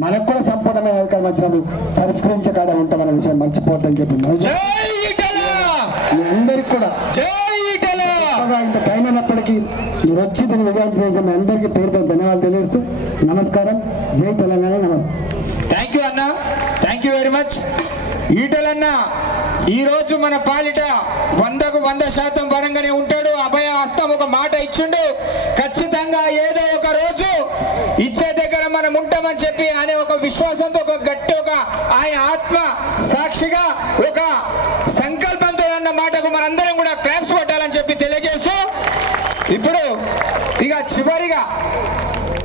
మనకు కూడా సంపూర్ణమైన అధికారం వచ్చినప్పుడు పరిష్కరించే కాడ ఉంటామన్న విషయం మర్చిపోవద్దని చెప్పి మనవి చేస్తున్నాను. జై ఈటల మీ అందరికి కూడా. ఇంత టైం అయినప్పటికీ మీరు వచ్చి దీన్ని విజయం చేసిన అందరికీ పేరు పేరు ధన్యవాదాలు తెలియజేస్తూ నమస్కారం. జై తెలంగాణ నమస్తే. థ్యాంక్ యూ అన్న. థ్యాంక్ యూ వెరీ మచ్ ఈటలన్న ఈ రోజు మన పాలిట వందకు వంద శాతం పరంగానే ఉంటాడు. అభయ హస్తం ఒక మాట ఇచ్చిండు. ఖచ్చితంగా ఏదో ఒక రోజు విశ్వాసంతో ఒక గట్టి ఒక ఆయన ఆత్మ సాక్షిగా ఒక సంకల్పంతో అన్న మాటకు మనందరం కూడా క్లాప్స్ కొట్టాలని చెప్పి తెలియజేస్తూ ఇప్పుడు ఇక చివరిగా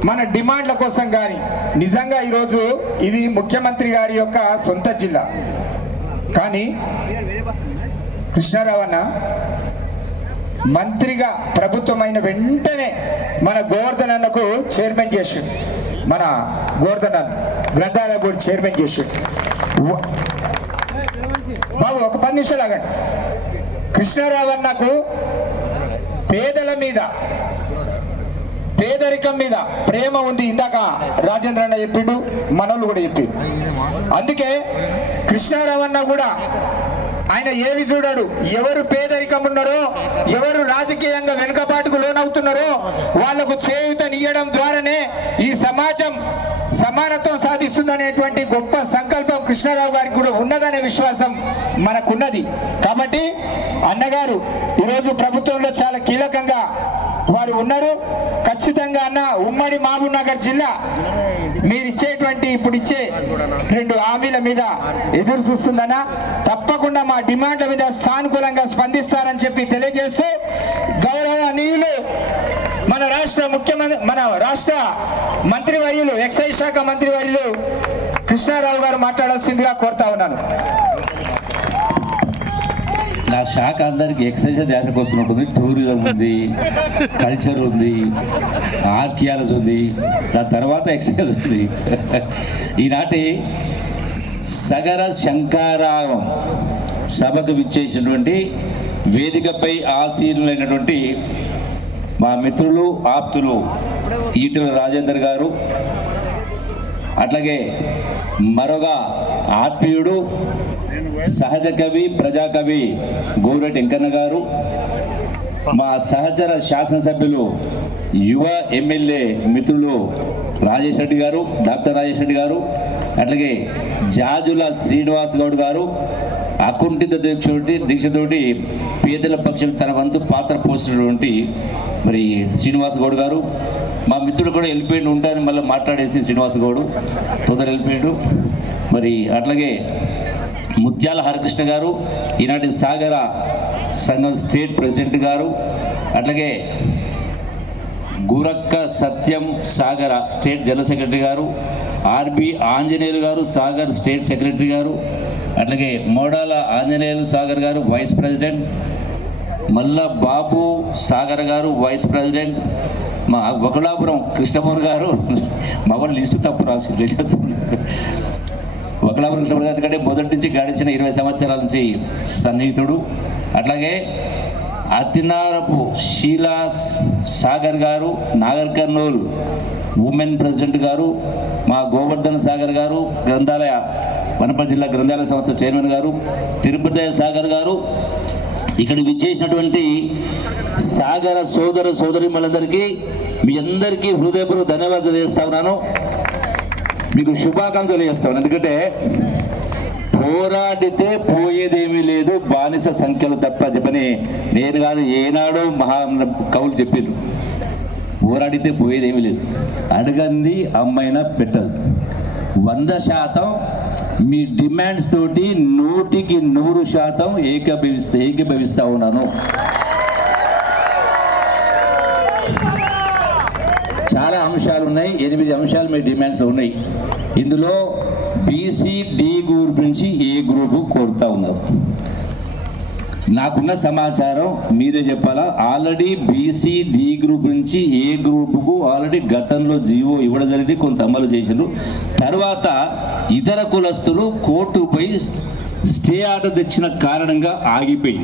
మన డిమాండ్ల కోసం కానీ నిజంగా ఈరోజు ఇది ముఖ్యమంత్రి గారి యొక్క సొంత జిల్లా. కానీ కృష్ణారావు అన్న మంత్రిగా ప్రభుత్వమైన వెంటనే మన గోవర్ధన్ అన్నకు చైర్మన్ చేసిండు మన గోవర్ధన్ అన్న గ్రంథాలయ బోర్డు చైర్మన్ చేసిండు బాబు ఒక పది నిమిషాలు ఆగండి. కృష్ణారావు అన్నకు పేదల మీద పేదరికం మీద ప్రేమ ఉంది. ఇందాక రాజేంద్ర అన్న చెప్పిండు మనోళ్ళు కూడా చెప్పిండు అందుకే కృష్ణారావన్న కూడా ఆయన ఏవి చూడాడు? ఎవరు పేదరికం ఉన్నారో ఎవరు రాజకీయంగా వెనుకబాటుకు లోనవుతున్నారో వాళ్ళకు చేయూతనియడం ద్వారానే ఈ సమాజం సమానత్వం సాధిస్తుందనేటువంటి గొప్ప సంకల్పం కృష్ణారావు గారికి కూడా ఉన్నదనే విశ్వాసం మనకున్నది. కాబట్టి అన్నగారు ఈరోజు ప్రభుత్వంలో చాలా కీలకంగా వారు ఉన్నారు. ఖచ్చితంగా అన్న ఉమ్మడి మహబూబ్ నగర్ జిల్లా మీరు ఇచ్చేటువంటి ఇప్పుడు ఇచ్చే రెండు హామీల మీద ఎదురు చూస్తుందనా తప్పకుండా మా డిమాండ్ల మీద సానుకూలంగా స్పందిస్తారని చెప్పి తెలియజేస్తూ గౌరవనీయులు మన రాష్ట్ర ముఖ్యమంత్రి మన రాష్ట్ర మంత్రివర్యులు ఎక్సైజ్ శాఖ మంత్రివర్యులు కృష్ణారావు గారు మాట్లాడాల్సిందిగా కోరుతా ఉన్నాను. నా శాఖ అందరికి ఎక్సైజ్ ధ్యాసకు వస్తున్నట్టుంది టూరిజం ఉంది కల్చర్ ఉంది ఆర్కియాలజీ ఉంది దాని తర్వాత ఎక్సైజ్ ఉంది. ఈనాటి సగర శంకారావం సభకు విచ్చేసినటువంటి వేదికపై ఆసీనులైనటువంటి మా మిత్రులు ఆప్తులు ఈటల రాజేందర్ గారు అట్లాగే మరొక ఆత్మీయుడు సహజ కవి ప్రజాకవి గోరెటి వెంకన్న గారు మా సహచర శాసనసభ్యులు యువ ఎమ్మెల్యే మిత్రులు రాజేష్ రెడ్డి గారు డాక్టర్ రాజేష్ రెడ్డి గారు అట్లాగే జాజుల శ్రీనివాస్ గౌడ్ గారు అకుంఠిత దీక్షతోటి దీక్షతోటి పేదల పక్షం తన వంతు పాత్ర పోసినటువంటి మరి శ్రీనివాస్ గౌడ్ గారు. మా మిత్రుడు కూడా వెళ్ళిపోయిండు ఉంటారని మళ్ళీ మాట్లాడేసి శ్రీనివాస్ గౌడ్ తొందర వెళ్ళిపోయాడు. మరి అట్లాగే ముత్యాల హరికృష్ణ గారు ఈనాటి సాగర సంఘం స్టేట్ ప్రెసిడెంట్ గారు అట్లాగే గురక్క Satyam Sagara state general secretary గారు ఆర్బి ఆంజనేయులు గారు సాగర్ స్టేట్ సెక్రటరీ గారు అట్లాగే మోడాల ఆంజనేయులు సాగర్ గారు వైస్ ప్రెసిడెంట్ మల్ల బాబు సాగర్ గారు వైస్ ప్రెసిడెంట్ మా ఒకలాపురం కృష్ణమూర్ గారు మా వాళ్ళు లిస్టు తప్పు రాసింది ఒకలాపురం కంటే మొదటి నుంచి గడిచిన ఇరవై సంవత్సరాల నుంచి సన్నిహితుడు. అట్లాగే అతినారపు షీలా సాగర్ గారు నాగర్ కర్నూలు ఉమెన్ ప్రెసిడెంట్ గారు మా గోవర్ధన్ సాగర్ గారు గ్రంథాలయ వనపర్తి జిల్లా గ్రంథాలయ సంస్థ చైర్మన్ గారు తిరుపతి సాగర్ గారు ఇక్కడ విచ్చేసినటువంటి సాగర సోదర సోదరిమలందరికీ మీ అందరికీ హృదయపూర్వక ధన్యవాదాలు చేస్తా ఉన్నాను. మీకు శుభాకాంక్షలు చేస్తాను. ఎందుకంటే పోరాడితే పోయేదేమీ లేదు బానిస సంఖ్యలు తప్ప చెప్పని నేను కాదు ఏనాడో మహా కవులు చెప్పారు పోరాడితే పోయేదేమీ లేదు. అడగంది అమ్మైనా పెట్టదు. వంద శాతం మీ డిమాండ్స్ తోటి నూటికి నూరు శాతం ఏకీభవిస్తా ఏకీభవిస్తా ఉన్నాను. అంశాలు ఉన్నాయి ఎనిమిది అంశాలు మీ డిమాండ్స్ ఉన్నాయి. ఇందులో బీసీ డి గ్రూప్ నుంచి ఏ గ్రూపు కోరుతా ఉన్నారు? నాకున్న సమాచారం మీరే చెప్పాలా? ఆల్రెడీ బీసీ డి గ్రూప్ నుంచి ఏ గ్రూపుకు ఆల్రెడీ గతంలో జీవో ఇవ్వడం జరిగింది కొంత అమలు చేశారు తర్వాత ఇతర కులస్తులు కోర్టుపై స్టే ఆర్డర్ తెచ్చిన కారణంగా ఆగిపోయి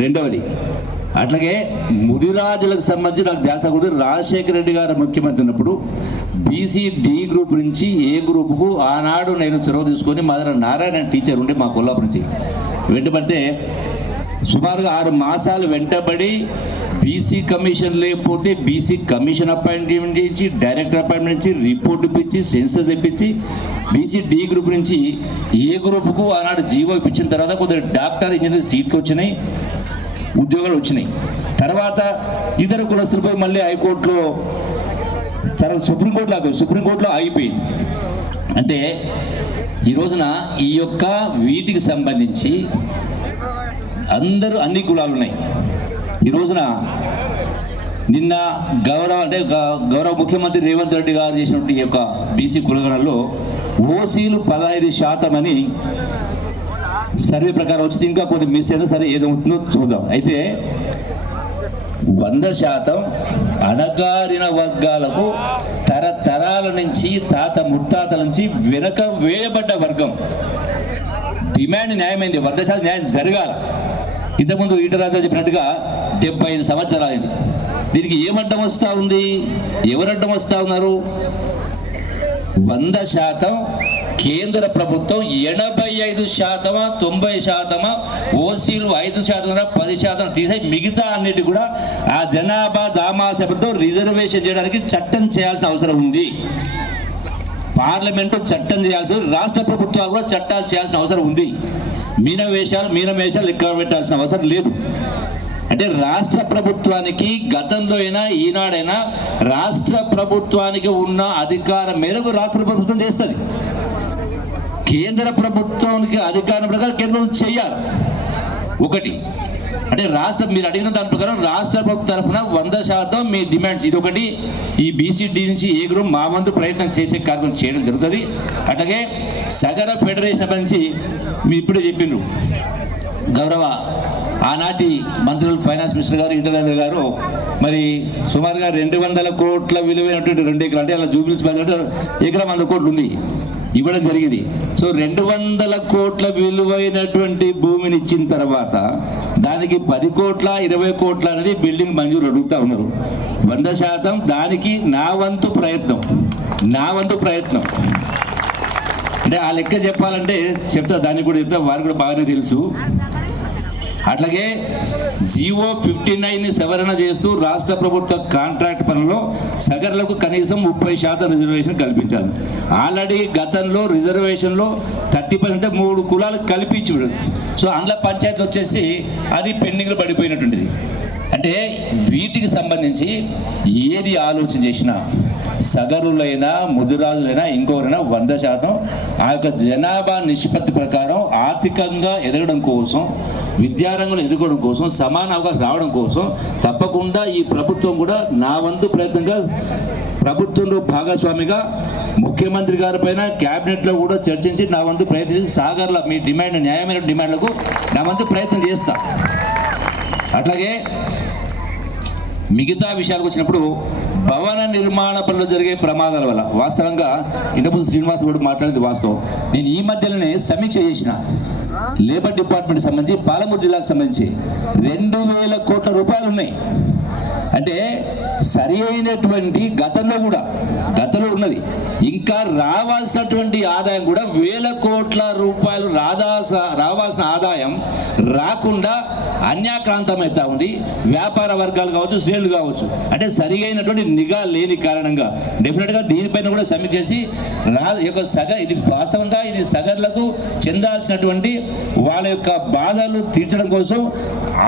రెండవది అట్లాగే ముదిరాజులకు సంబంధించి నాకు ధ్యాస కూడా రాజశేఖర రెడ్డి గారు ముఖ్యమంత్రి ఉన్నప్పుడు బీసీ డి గ్రూప్ నుంచి ఏ గ్రూపుకు ఆనాడు నేను చొరవ తీసుకొని మా దగ్గర నారాయణ టీచర్ ఉండే మా కొల్లాపు నుంచి. వెంటబడితే సుమారుగా ఆరు మాసాలు వెంటబడి బీసీ కమిషన్ లేకపోతే బీసీ కమిషన్ అపాయింట్మెంట్ చేసి డైరెక్టర్ అపాయింట్మెంట్ ఇచ్చి రిపోర్ట్ ఇప్పించి సెన్సర్ తెప్పించి బీసీ డి గ్రూప్ నుంచి ఏ గ్రూపుకు ఆనాడు జీవో ఇప్పించిన తర్వాత కొందరు డాక్టర్ ఇంజనీర్ సీట్లు వచ్చినాయి ఉద్యోగాలు వచ్చినాయి. తర్వాత ఇతర కులస్తులపై మళ్ళీ హైకోర్టులో తర్వాత సుప్రీంకోర్టులో ఆపేది. సుప్రీంకోర్టులో ఆగిపోయింది. అంటే ఈ రోజున ఈ యొక్క వీటికి సంబంధించి అందరూ అన్ని కులాలు ఉన్నాయి. ఈ రోజున నిన్న గౌరవ అంటే గౌరవ ముఖ్యమంత్రి రేవంత్ రెడ్డి గారు చేసినటువంటి ఈ యొక్క బీసీ కులగణలో ఓసీలు పదహైదు శాతం అని సర్వే ప్రకారం వచ్చి ఇంకా కొన్ని మిస్ అయినా సరే ఏదో ఉంటుందో చూద్దాం. అయితే వంద శాతం అణగారిన వర్గాలకు తరతరాల నుంచి తాత ముత్తాతల నుంచి వెనక వేయబడ్డ వర్గం. డిమాండ్ న్యాయమైంది. వంద శాతం న్యాయం జరగాల. ఇంతకుముందు ఈటరాజు చెప్పినట్టుగా డెబ్బై ఐదు సంవత్సరాలైంది దీనికి ఏమడ్డం వస్తూ ఉంది? ఎవరడ్డం వస్తూ ఉన్నారు? వంద శాతం కేంద్ర ప్రభుత్వం ఎనభై ఐదు శాతమా తొంభై శాతమా ఓసీలు ఐదు శాతం పది శాతం తీసే మిగతా అన్నిటి కూడా ఆ జనాభా దామాసభతో రిజర్వేషన్ చేయడానికి చట్టం చేయాల్సిన అవసరం ఉంది. పార్లమెంటు చట్టం చేయాల్సి రాష్ట్ర ప్రభుత్వాలు కూడా చట్టాలు చేయాల్సిన అవసరం ఉంది. మీన వేషాలు మీన వేషాలు లెక్క పెట్టాల్సిన అవసరం లేదు. అంటే రాష్ట్ర ప్రభుత్వానికి గతంలో అయినా ఈనాడైనా రాష్ట్ర ప్రభుత్వానికి ఉన్న అధికారం మేరకు రాష్ట్ర ప్రభుత్వం చేస్తుంది. కేంద్ర ప్రభుత్వానికి అధికారం ప్రకారం కేంద్ర ప్రభుత్వం చేయాలి. ఒకటి. అంటే రాష్ట్ర మీరు అడిగిన దాని ప్రకారం రాష్ట్ర ప్రభుత్వం తరఫున వంద శాతం మీ డిమాండ్స్. ఇది ఒకటి. ఈ బీసీడీ నుంచి ఏ గ్రూప్ మా వంతు ప్రయత్నం చేసే కార్యక్రమం చేయడం జరుగుతుంది. అట్లాగే సగర ఫెడరేషన్ నుంచి మీ ఇప్పుడే చెప్పిండ్రు. గౌరవ ఆనాటి మంత్రులు ఫైనాన్స్ మినిస్టర్ గారు ఇంటర్నెట్ గారు మరి సుమారుగా రెండు వందల కోట్ల విలువైనటువంటి రెండు ఎకరాలు అంటే అలా జూబిల్స్ ఎకరం వంద కోట్లు ఉంది. ఇవ్వడం జరిగింది. సో రెండు వందల కోట్ల విలువైనటువంటి భూమిని ఇచ్చిన తర్వాత దానికి పది కోట్ల ఇరవై కోట్ల అనేది బిల్డింగ్ మంజూరు అడుగుతా ఉన్నారు. వంద శాతం దానికి నా వంతు ప్రయత్నం. నా వంతు ప్రయత్నం. అంటే ఆ లెక్క చెప్పాలంటే చెప్తా దాన్ని కూడా చెప్తా వారికి కూడా బాగానే తెలుసు. అట్లాగే జీవో ఫిఫ్టీ నైన్ సవరణ చేస్తూ రాష్ట్ర ప్రభుత్వ కాంట్రాక్ట్ పనుల్లో సగర్లకు కనీసం ముప్పై శాతం రిజర్వేషన్ కల్పించాలి. ఆల్రెడీ గతంలో రిజర్వేషన్లో థర్టీ పర్సెంట్ మూడు కులాలు కల్పించుడు సో అందులో పంచాయతీ వచ్చేసి అది పెండింగ్లో పడిపోయినటువంటిది అంటే వీటికి సంబంధించి ఏది ఆలోచన చేసినా సగరులైనా ముదురాజులైనా ఇంకొకరైనా వంద శాతం. ఆ యొక్క జనాభా నిష్పత్తి ప్రకారం ఆర్థికంగా ఎదగడం కోసం విద్యారంగంలో ఎదుర్కోవడం కోసం సమాన అవకాశం రావడం కోసం తప్పకుండా ఈ ప్రభుత్వం కూడా నా వంతు ప్రయత్నంగా ప్రభుత్వంలో భాగస్వామిగా ముఖ్యమంత్రి గారి పైన క్యాబినెట్లో కూడా చర్చించి నా వంతు ప్రయత్నించి సాగర్ల మీ డిమాండ్ న్యాయమైన డిమాండ్లకు నా వంతు ప్రయత్నం చేస్తా. అట్లాగే మిగతా విషయాలకు వచ్చినప్పుడు భవన నిర్మాణ పనులు జరిగే ప్రమాదాల వల్ల. వాస్తవంగా ఇంతకుముందు శ్రీనివాస్ కూడా మాట్లాడేది వాస్తవం. నేను ఈ మధ్యలోనే సమీక్ష చేసిన. లేబర్ డిపార్ట్మెంట్ సంబంధించి పాలమూరు జిల్లాకు సంబంధించి రెండు వేల కోట్ల రూపాయలు ఉన్నాయి. అంటే సరి అయినటువంటి గతంలో కూడా గతంలో ఉన్నది. ఇంకా రావాల్సినటువంటి ఆదాయం కూడా వేల కోట్ల రూపాయలు రాదాస రావాల్సిన ఆదాయం రాకుండా అన్యాక్రాంతం ఉంది. వ్యాపార వర్గాలు కావచ్చు శ్రేణులు కావచ్చు. అంటే సరిగైనటువంటి నిఘా లేని కారణంగా డెఫినెట్గా దీనిపైన కూడా సమ్మె చేసి రా యొక్క సగ ఇది వాస్తవంగా ఇది సగర్లకు చెందాల్సినటువంటి వాళ్ళ యొక్క బాధలు తీర్చడం కోసం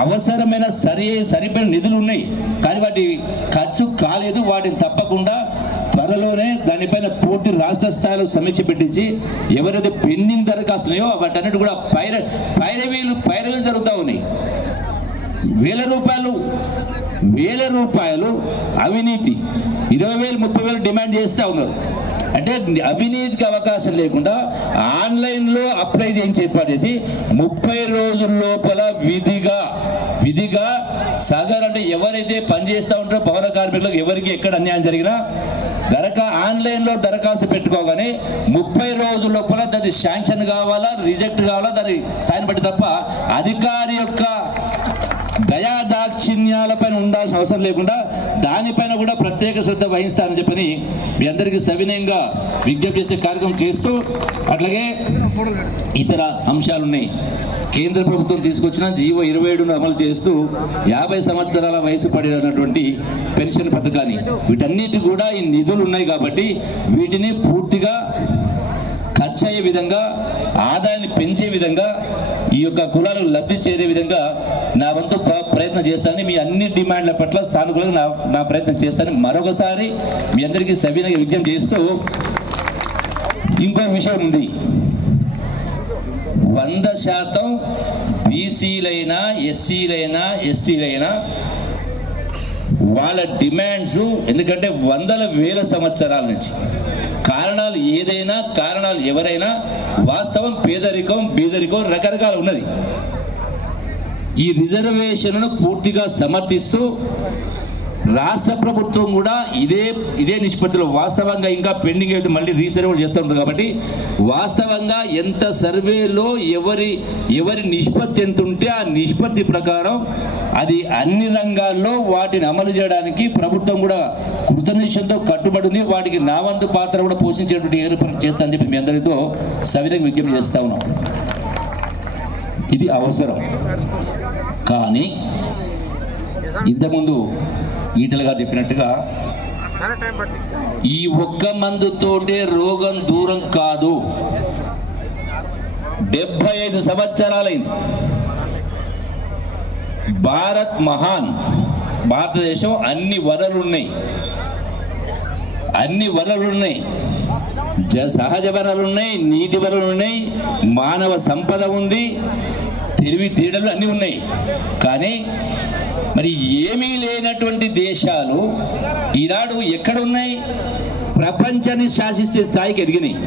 అవసరమైన సరి సరిపోయిన నిధులు ఉన్నాయి. కానీ వాటి ఖర్చు కాలేదు వాటిని తప్పకుండా దానిపైన పూర్తి రాష్ట్ర స్థాయిలో సమీక్ష పెట్టించి ఎవరైతే పెండింగ్ దరఖాస్తున్నాయో వాటన్నిటి కూడా పైర పైరవీలు పైరవీలు జరుగుతూ ఉన్నాయి. వేల రూపాయలు వేల రూపాయలు అవినీతి. ఇరవై వేలు ముప్పై వేలు డిమాండ్ చేస్తూ ఉన్నారు. అంటే అవినీతికి అవకాశం లేకుండా ఆన్లైన్లో అప్లై చేయించి ఏర్పాటు చేసి ముప్పై రోజుల లోపల విధిగా విధిగా సగర్ అంటే ఎవరైతే పనిచేస్తూ ఉంటారో పౌర కార్మికులకు ఎవరికి ఎక్కడ అన్యాయం జరిగినా దరఖా ఆన్లైన్లో దరఖాస్తు పెట్టుకోగానే ముప్పై రోజుల లోపల దాన్ని శాంక్షన్ కావాలా రిజెక్ట్ కావాలా దాని స్థాయిని బట్టి తప్ప అధికారి యొక్క దయా దాక్షిణ్యాలపైన ఉండాల్సిన అవసరం లేకుండా దానిపైన కూడా ప్రత్యేక శ్రద్ధ వహిస్తానని చెప్పని మీ అందరికీ సవినయంగా విజ్ఞప్తి చేసే కార్యక్రమం చేస్తూ అట్లాగే ఇతర అంశాలు ఉన్నాయి కేంద్ర ప్రభుత్వం తీసుకొచ్చిన జీవో ఇరవై ఏడును అమలు చేస్తూ యాభై సంవత్సరాల వయసు పడినటువంటి పెన్షన్ పథకాన్ని. వీటన్నిటి కూడా ఈ నిధులు ఉన్నాయి కాబట్టి వీటిని పూర్తిగా ఖర్చు అయ్యే విధంగా ఆదాయాన్ని పెంచే విధంగా ఈ యొక్క కులాలకు లబ్ధి చేరే విధంగా నా వంతు ప్ర- ప్రయత్నం చేస్తానని మీ అన్ని డిమాండ్ల పట్ల సానుకూలంగా నా నా ప్రయత్నం చేస్తానని మరొకసారి మీ అందరికీ సవినగా విజ్ఞప్తి చేస్తూ ఇంకో విషయం ఉంది. వంద శాతం బీసీలైనా ఎస్సీలైనా ఎస్టీలైనా వాళ్ళ డిమాండ్స్ ఎందుకంటే వందల వేల సంవత్సరాల నుంచి. కారణాలు ఏదైనా కారణాలు ఎవరైనా వాస్తవం పేదరికం బీదరికం రకరకాలు ఉన్నది. ఈ రిజర్వేషన్ను పూర్తిగా సమర్థిస్తూ రాష్ట్ర ప్రభుత్వం కూడా ఇదే ఇదే నిష్పత్తిలో వాస్తవంగా ఇంకా పెండింగ్ అయితే మళ్ళీ రీసర్వ్ చేస్తూ ఉంటుంది కాబట్టి వాస్తవంగా ఎంత సర్వేలో ఎవరి ఎవరి నిష్పత్తి ఎంత ఉంటే ఆ నిష్పత్తి ప్రకారం అది అన్ని రంగాల్లో వాటిని అమలు చేయడానికి ప్రభుత్వం కూడా కృతనిశ్చయంతో కట్టుబడి ఉంది. వాటికి నా వంతు పాత్ర కూడా పోషించేటువంటి ఏర్పాటు చేస్తానని చెప్పి మీ అందరితో సవిధంగా విజ్ఞప్తి చేస్తా ఉన్నాం. ఇది అవసరం. కానీ ఇంతకుముందు ఈటల గారు చెప్పినట్టుగా ఈ ఒక్క మందుతోటే రోగం దూరం కాదు. డెబ్బై ఐదు సంవత్సరాలైంది. భారత్ మహాన్. భారతదేశం అన్ని వనరులు ఉన్నాయి అన్ని వనరులు ఉన్నాయి జ సహజ వనరులు ఉన్నాయి నీటి వనరులు ఉన్నాయి మానవ సంపద ఉంది తెలివి తేడలు అన్నీ ఉన్నాయి. కానీ మరి ఏమీ లేనటువంటి దేశాలు ఈనాడు ఎక్కడ ఉన్నాయి ప్రపంచాన్ని శాసిస్తే స్థాయికి ఎదిగినాయి.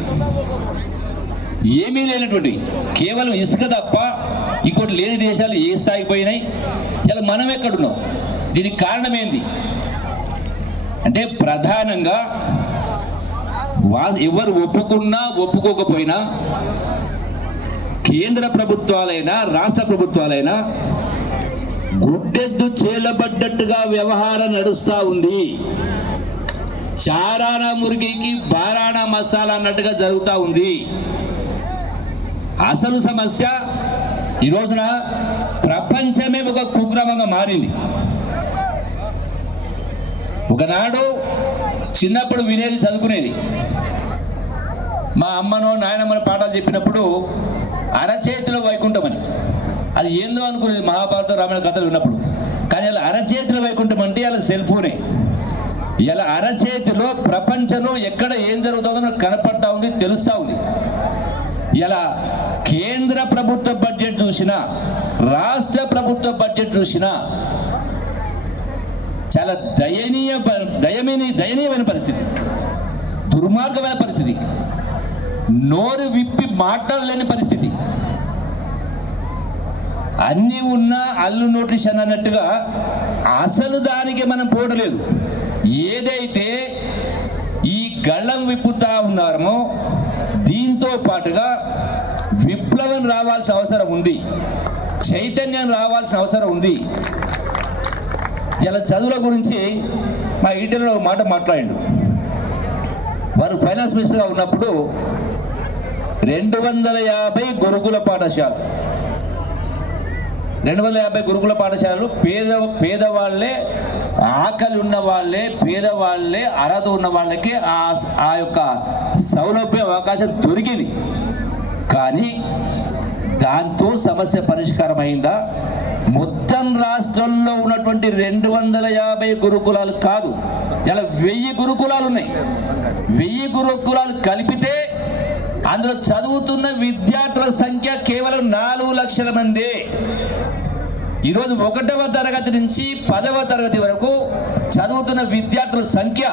ఏమీ లేనటువంటి కేవలం ఇసుక తప్ప ఇంకోటి లేని దేశాలు ఏ స్థాయికి పోయినాయి? ఇలా మనం ఎక్కడున్నాం? దీనికి కారణం ఏంది? అంటే ప్రధానంగా వా ఎవరు ఒప్పుకున్నా ఒప్పుకోకపోయినా కేంద్ర ప్రభుత్వాలైనా రాష్ట్ర ప్రభుత్వాలైనా గుడ్డెద్దు చేలబడ్డట్టుగా వ్యవహారం నడుస్తూ ఉంది. చారానా మురిగికి బారానా మసాలా అన్నట్టుగా జరుగుతూ ఉంది. అసలు సమస్య ఈ రోజున ప్రపంచమే ఒక కుగ్రామంగా మారింది. ఒకనాడు చిన్నప్పుడు వినేది చదువుకునేది. మా అమ్మనో నాయనమ్మనో పాఠాలు చెప్పినప్పుడు అరచేతిలో వైకుంఠమని. అది ఏందో అనుకునేది మహాభారత రామాయణ కథలు విన్నప్పుడు కానీ అలా అరచేతుల వైకుంఠం అంటే అలా సెల్ ఫోనే. ఇలా అరచేతిలో ప్రపంచంలో ఎక్కడ ఏం జరుగుతుందో కనపడతా ఉంది తెలుస్తూ ఉంది. ఇలా కేంద్ర ప్రభుత్వ బడ్జెట్ చూసినా రాష్ట్ర ప్రభుత్వ బడ్జెట్ చూసినా చాలా దయనీయ ప- దయమైన దయనీయమైన పరిస్థితి. దుర్మార్గమైన పరిస్థితి. నోరు విప్పి మాట్లాడలేని పరిస్థితి. అన్నీ ఉన్నా అల్లు నోటీస్ అన్నట్టుగా అసలు దానికి మనం పోడలేదు ఏదైతే ఈ గళ్ళం విప్పుతా ఉన్నారమో దీంతో పాటుగా విప్లవం రావాల్సిన అవసరం ఉంది. చైతన్యం రావాల్సిన అవసరం ఉంది. ఇలా చదువుల గురించి మా ఈటెలో మాట మాట్లాడిండు. వారు ఫైనాన్స్ మినిస్టర్గా ఉన్నప్పుడు రెండు వందల యాభై గురుకుల పాఠశాల రెండు వందల యాభై గురుకుల పాఠశాలలు పేద పేదవాళ్ళే ఆకలి ఉన్న వాళ్ళే పేదవాళ్ళే అర్హత ఉన్న వాళ్ళకి ఆ ఆ యొక్క సౌలభ్య అవకాశం దొరికింది. కానీ దాంతో సమస్య పరిష్కారం అయిందా మొత్తం రాష్ట్రంలో ఉన్నటువంటి రెండు వందల యాభై గురుకులాలు కాదు. ఇలా వెయ్యి గురుకులాలు ఉన్నాయి వెయ్యి గురుకులాలు కలిపితే అందులో చదువుతున్న విద్యార్థుల సంఖ్య కేవలం నాలుగు లక్షల మంది. ఈరోజు ఒకటవ తరగతి నుంచి పదవ తరగతి వరకు చదువుతున్న విద్యార్థుల సంఖ్య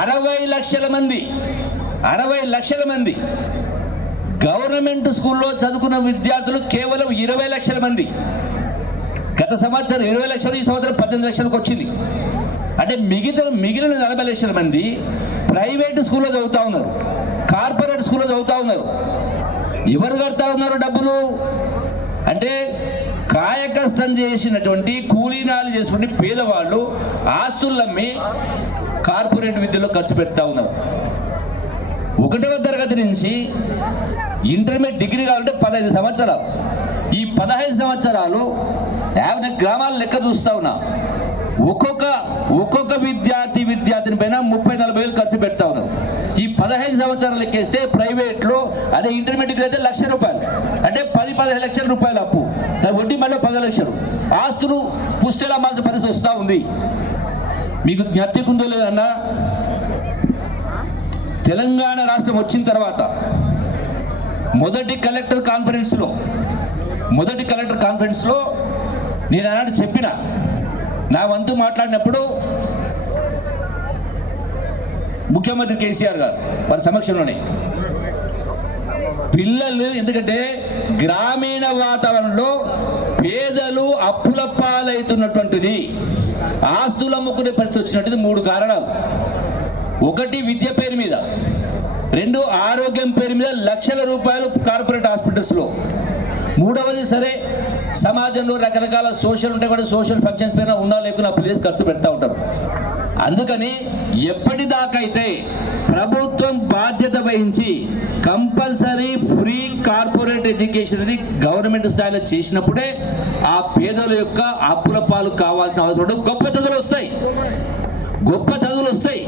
అరవై లక్షల మంది అరవై లక్షల మంది. గవర్నమెంట్ స్కూల్లో చదువుకున్న విద్యార్థులు కేవలం ఇరవై లక్షల మంది. గత సంవత్సరం ఇరవై లక్షలు ఈ సంవత్సరం పద్దెనిమిది లక్షలకు వచ్చింది. అంటే మిగతా మిగిలిన నలభై లక్షల మంది ప్రైవేట్ స్కూల్లో చదువుతూ ఉన్నారు కార్పొరేట్ స్కూల్లో చదువుతూ ఉన్నారు. ఎవరు కడతా ఉన్నారు డబ్బులు? అంటే కాయకష్టం చేసినటువంటి కూలీనాలు చేసినటువంటి పేదవాళ్ళు ఆస్తులమ్మి కార్పొరేట్ విద్యలో ఖర్చు పెడతా ఉన్నారు. ఒకటవ తరగతి నుంచి ఇంటర్మీడియట్ డిగ్రీ కావాలంటే పదహైదు సంవత్సరాలు. ఈ పదహైదు సంవత్సరాలు యాభై గ్రామాల లెక్క చూస్తా ఉన్నా. ఒక్కొక్క ఒక్కొక్క విద్యార్థి విద్యార్థిని పైన ముప్పై నలభై వేలు ఖర్చు పెడతా ఉన్నారు. ఈ పదహైదు సంవత్సరాలు ఎక్కేస్తే ప్రైవేట్లో అదే ఇంటర్మీడియట్ అయితే లక్ష రూపాయలు. అంటే పది పదిహేను లక్షల రూపాయలు అప్పు. దాని వడ్డీ మళ్ళీ పది లక్షలు. ఆస్తులు పుస్తెలు అమ్మాల్సిన పరిస్థితి వస్తూ ఉంది. మీకు జ్ఞప్తికుందో లేదన్నా తెలంగాణ రాష్ట్రం వచ్చిన తర్వాత మొదటి కలెక్టర్ కాన్ఫరెన్స్లో మొదటి కలెక్టర్ కాన్ఫరెన్స్లో నేను అన్నట్టు చెప్పిన నా వంతు మాట్లాడినప్పుడు ముఖ్యమంత్రి కేసీఆర్ గారు వారి సమక్షంలోనే. పిల్లలు ఎందుకంటే గ్రామీణ వాతావరణంలో పేదలు అప్పుల పాలవుతున్నటువంటిది ఆస్తులు అమ్ముకునే పరిస్థితి వచ్చినట్టు మూడు కారణాలు. ఒకటి విద్య పేరు మీద రెండు ఆరోగ్యం పేరు మీద లక్షల రూపాయలు కార్పొరేట్ హాస్పిటల్స్లో. మూడవది సరే సమాజంలో రకరకాల సోషల్ ఉంటే కూడా సోషల్ ఫంక్షన్స్ పైన ఉన్నా లేకున్నా ప్లేస్ ఖర్చు పెడతా ఉంటారు. అందుకని ఎప్పటిదాకైతే ప్రభుత్వం బాధ్యత వహించి కంపల్సరీ ఫ్రీ కార్పొరేట్ ఎడ్యుకేషన్ అనేది గవర్నమెంట్ స్థాయిలో చేసినప్పుడే ఆ పేదల యొక్క అప్పుల పాలు కావాల్సిన అవసరం ఉంటుంది గొప్ప చదువులు వస్తాయి. గొప్ప చదువులు వస్తాయి.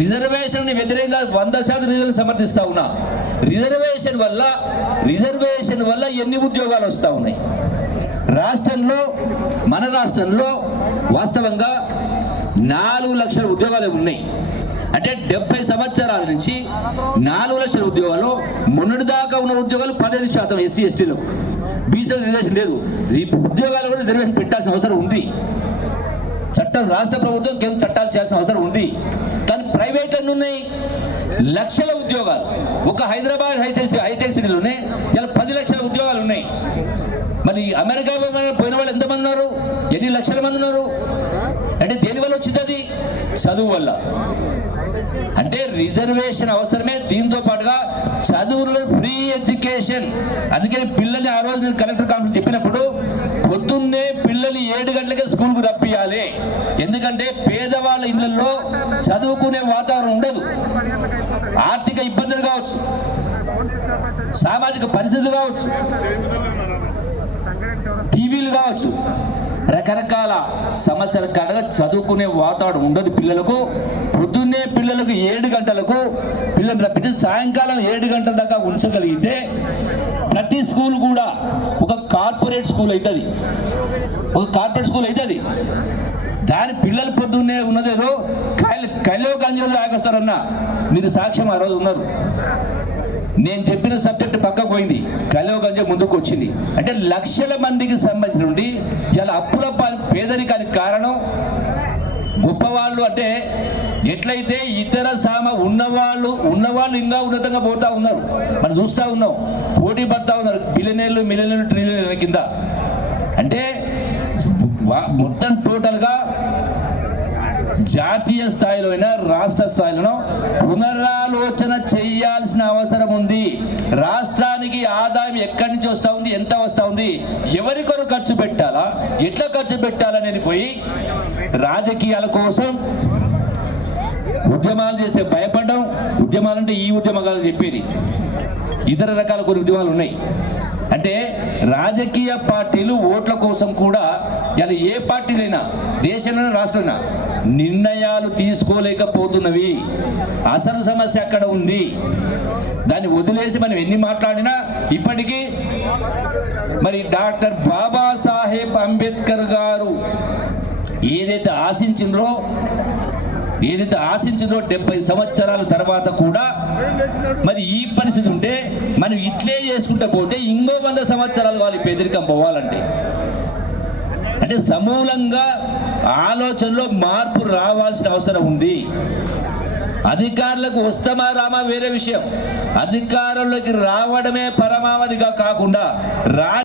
రిజర్వేషన్ వ్యతిరేకంగా వంద శాతం రిజర్వ్ సమర్థిస్తా ఉన్నా. రిజర్వేషన్ వల్ల రిజర్వేషన్ వల్ల ఎన్ని ఉద్యోగాలు వస్తూ ఉన్నాయి? రాష్ట్రంలో మన రాష్ట్రంలో వాస్తవంగా నాలుగు లక్షల ఉద్యోగాలు ఉన్నాయి. అంటే డెబ్బై సంవత్సరాల నుంచి నాలుగు లక్షల ఉద్యోగాలు మొన్నటి దాకా ఉన్న ఉద్యోగాలు పదిహేను శాతం ఎస్సీ ఎస్టీలో. బీసీ రిజర్వేషన్ లేదు. ఉద్యోగాలు కూడా రిజర్వేషన్ పెట్టాల్సిన అవసరం ఉంది. చట్టం రాష్ట్ర ప్రభుత్వం కేంద్ర చట్టాలు చేయాల్సిన అవసరం ఉంది. కానీ ప్రైవేట్ అన్ని ఉన్నాయి. లక్షల ఉద్యోగాలు. ఒక హైదరాబాద్ హైటెక్ హైటెక్ సిటీలోనే ఇలా పది లక్షల ఉద్యోగాలు ఉన్నాయి. మరి అమెరికా పోయిన వాళ్ళు ఎంతమంది ఉన్నారు? ఎన్ని లక్షల మంది ఉన్నారు? అంటే దేని వల్ల వచ్చింది అది చదువు వల్ల. అంటే రిజర్వేషన్ అవసరమే. దీంతో పాటుగా చదువులో ఫ్రీ ఎడ్యుకేషన్. అందుకని పిల్లల్ని ఆ రోజు నేను కలెక్టర్ కాన్ఫరెన్స్ చెప్పినప్పుడు పొద్దున్నే పిల్లల్ని ఏడు గంటలకే స్కూల్కు రప్పియాలి. ఎందుకంటే పేదవాళ్ళ ఇళ్ళలో చదువుకునే వాతావరణం ఉండదు. ఆర్థిక ఇబ్బందులు కావచ్చు. సామాజిక పరిస్థితులు కావచ్చు. టీవీలు కావచ్చు రకరకాల సమస్యల కారణంగా చదువుకునే వాతావరణం ఉండదు పిల్లలకు. పొద్దున్నే పిల్లలకు ఏడు గంటలకు పిల్లలు రప్పించి సాయంకాలం ఏడు గంటల దాకా ఉంచగలిగితే ప్రతి స్కూల్ కూడా ఒక కార్పొరేట్ స్కూల్ అవుతుంది ఒక కార్పొరేట్ స్కూల్ అవుతుంది దాని పిల్లలు పొద్దున్నే ఉన్నదేదో కైలు కైలో గంజలు ఆగొస్తారన్న మీరు సాక్ష్యం ఆ రోజు ఉన్నారు. నేను చెప్పిన సబ్జెక్ట్ పక్కకు పోయింది. కలవ గంజ ముందుకు వచ్చింది. అంటే లక్షల మందికి సంబంధించిన నుండి ఇలా అప్పుల పేదరికానికి కారణం గొప్పవాళ్ళు అంటే ఎట్లయితే ఇతర సామ ఉన్నవాళ్ళు ఉన్నవాళ్ళు ఇంకా ఉన్నతంగా పోతా ఉన్నారు. మనం చూస్తూ ఉన్నాం. పోటీ పడతా ఉన్నారు. బిలియనీర్లు మిలియనీర్లు ట్రిలియన్ల కింద. అంటే మొత్తం టోటల్గా జాతీయ స్థాయిలో అయినా రాష్ట్ర స్థాయిలోనో పునరాలోచన చేయాల్సిన అవసరం ఉంది. రాష్ట్రానికి ఆదాయం ఎక్కడి నుంచి వస్తూ ఉంది ఎంత వస్తూ ఉంది ఎవరి కొరకు ఖర్చు పెట్టాలా ఎట్లా ఖర్చు పెట్టాలనేది పోయి రాజకీయాల కోసం ఉద్యమాలు చేస్తే భయపడడం. ఉద్యమాలంటే ఈ ఉద్యమాలు చెప్పేది. ఇతర రకాల కొన్ని ఉద్యమాలు ఉన్నాయి. అంటే రాజకీయ పార్టీలు ఓట్ల కోసం కూడా ఇలా ఏ పార్టీలైనా దేశంలో రాష్ట్రంలో నిర్ణయాలు తీసుకోలేకపోతున్నవి. అసలు సమస్య అక్కడ ఉంది. దాన్ని వదిలేసి మనం ఎన్ని మాట్లాడినా ఇప్పటికీ మరి డాక్టర్ బాబాసాహెబ్ అంబేద్కర్ గారు ఏదైతే ఆశించిండ్రో ఏదైతే ఆశించిందో డెబ్బై సంవత్సరాల తర్వాత కూడా మరి ఈ పరిస్థితి ఉంటే మనం ఇట్లే చేసుకుంటే పోతే ఇంకో వంద సంవత్సరాలు వాళ్ళ పేదరికం పోవాలంటే. అంటే సమూలంగా ఆలోచనలో మార్పు రావాల్సిన అవసరం ఉంది. అధికారులకు వస్తామా రామా వేరే విషయం. అధికారంలోకి రావడమే పరమావధిగా కాకుండా రా